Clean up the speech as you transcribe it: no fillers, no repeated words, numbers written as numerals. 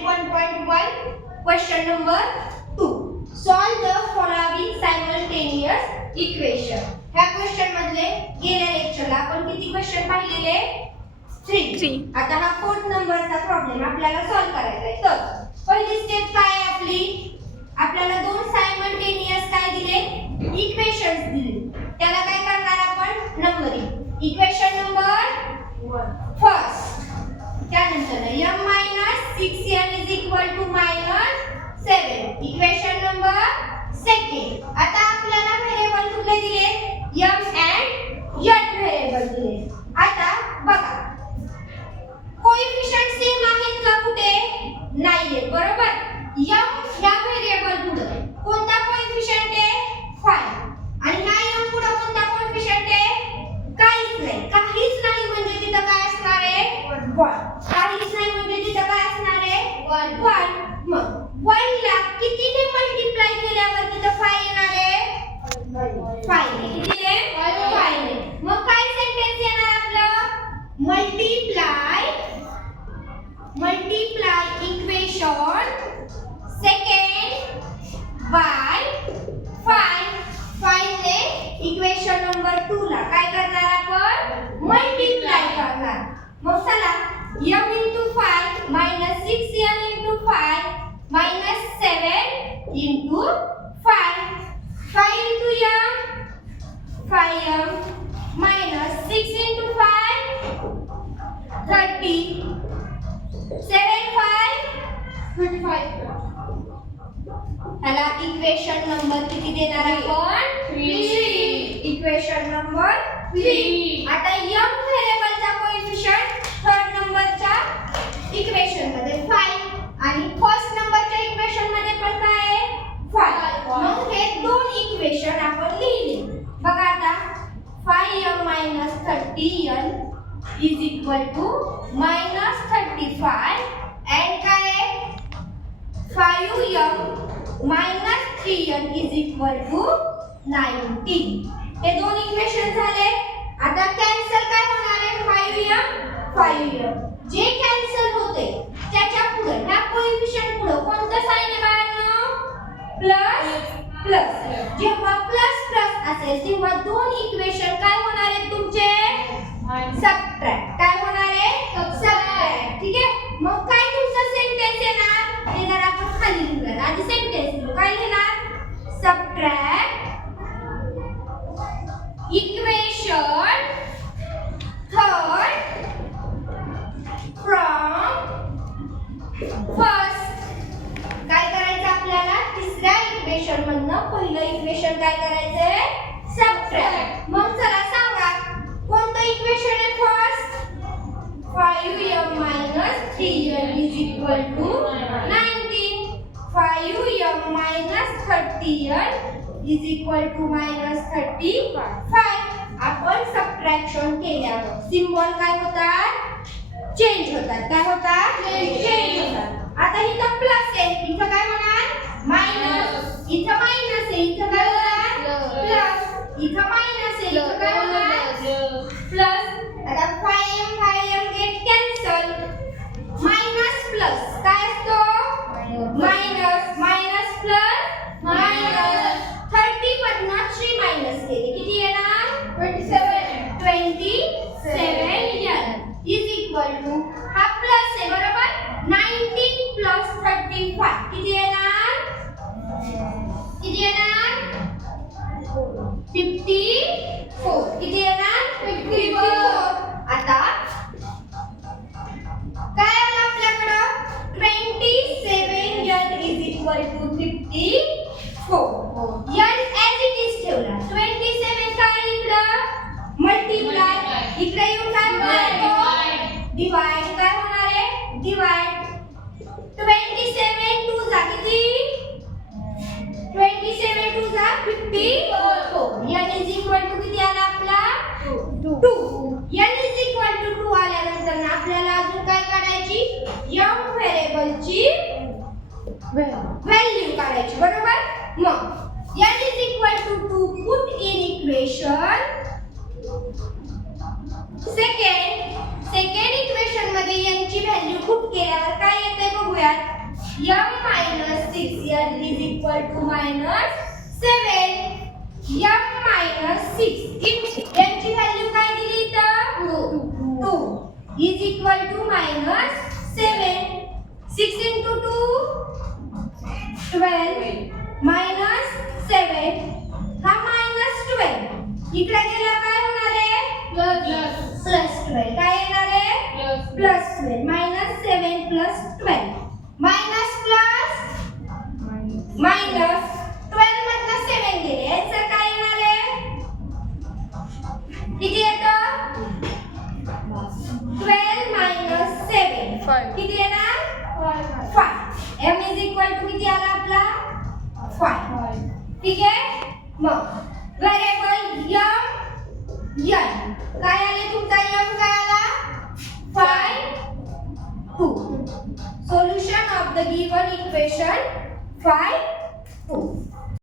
Exercise 1.1 question number 2. Solve the following simultaneous equation. ह्या question मधले गेल्या लेक्चरला आपण किती क्वेश्चन पाहिलेले 3. आता हा 4th नंबरचा प्रॉब्लेम आपल्याला सॉल्व करायचा आहे. तर पहिली स्टेप काय आहे आपली? आपल्याला दोन सायमल्टेनियस काय दिले इक्वेशन्स दिले. त्याला काय करणार आपण नंबरिंग. इक्वेशन नंबर 1 त्यानंतर m - 6n = -7. Equation number 2. आता आपल्याला व्हेरिएबल कुठले दिले m and n व्हेरिएबल दिले. आता बघा कोएफिशिएंट सेम आहेत का कुठे नाहीये बरोबर. m या व्हेरिएबल पुढे कोणता कोएफिशिएंट आहे 5 आणि ह्या m पुढे कोणता कोएफिशिएंट आहे काहीच नाही म्हणजे तिथं काय असणार आहे 1. काहीच नाही म्हणजे तिथं काय असणार आहे 1. मग 1 ला कितीने मल्टिप्लाय केल्यावर तिथं 5 येणार आहे 5 ने. कितीने 5 ने. मग काय सेंटेन्स येणार आपलं मल्टिप्लाय इक्वेशन सेकंड बाय 5 ने इक्वेशन नंबर 2 ला काय करणार आपण मल्टिप्लाय करणार. मग चला m * 5 - 6n * 5 - 7 * 5 5 * m 5m - 6 * 5 30 7 5 25. ह्याला इक्वेशन नंबर किती देणार आपण 3. Equation number 3. आता m व्हेरिएबलचा कोएफिशिएंट थर्ड नंबरच्या इक्वेशन मध्ये 5 आणि फर्स्ट नंबरच्या इक्वेशन मध्ये पण काय आहे 5. मग हे दोन इक्वेशन आपण लिहिली. बघा आता 5m - 30n = -35 and काय आहे 5m - 3n = 19. हे दोन इक्वेशन झाले. आता कॅन्सल काय होणार आहे 5m जे कॅन्सल होते त्याच्या पुढे ह्या कोएफिशिएंट पुढे कोणतं साइन आहे बाळांनो प्लस. जेव्हा प्लस असेल तेव्हा दोन इक्वेशन काय होणार आहेत तुमचे सबट्रॅक्ट. काय होणार आहे सबट्रॅक्ट. ठीक आहे. मग काय तुमचं सेंटेन्स येणार हे जर आपण खाली लिहिलं आधी सेंटेन्स लिहू. काय लिहिणार subtract equation third from first. काय करायचं आपल्याला तिसऱ्या इक्वेशन मधनं पहिलं इक्वेशन काय करायचंय सबट्रॅक्ट. मग चला सांगा कोणतं इक्वेशन आहे first 5m - 3n = 19 5m - 30n = -35. आपण सबट्रॅक्शन केल्यावर सिम्बॉल काय होतात चेंज होतात. काय होतात चेंज होतात. आता इथं प्लस आहे इथं काय होणार मायनस. इथं मायनस आहे इथं काय होणार प्लस. इथं मायनस आहे इथं काय होणार प्लस. आता 5m get cancel. Minus plus काय असतो मायनस प्लस मायनस. 30 मधनं 3 मायनस केले किती येणार 27n हा प्लस आहे बरोबर. 19 + 35 किती येणार 54. किती येणार 54. आता काय आलं आपल्याकडं 27n = 54. n as it is ठेवला. 27 काय इकडं मल्टिप्लाय इकडे येऊन काय होणार डिवाइड. काय होणार आहे डिवाइड. 27 2 जा किती 27 2 जा 54. n किती आला आपला 2. n 2 आल्यानंतर आपल्याला अजून काय काढायची m व्हेरिएबलची व्हॅल्यू काढायची बरोबर. मग n 2 put in equation second equation मध्ये n ची व्हॅल्यू पुट केल्यावर काय येते बघूया. बघूयात. m minus 6n is equal to -7. m minus 6 यांची व्हॅल्यू काय दिली इथं 2 is equal to -7. 6 into 2 12 minus 7 हा -12 इकडे गेला काय होणार आहे +12 काय येणार आहे +12 -7 + 12 मायनस प्लस मायनस 12 मधनं 7 गेले याचं काय येणार आहे किती येतं 12 minus 7 5 किती येणार 5 m is equal to किती आला आपला 5 ठीक आहे मग व्हेरिएबल m काय आले तुमचा m काय आला 5 2 solution of the given equation 5 2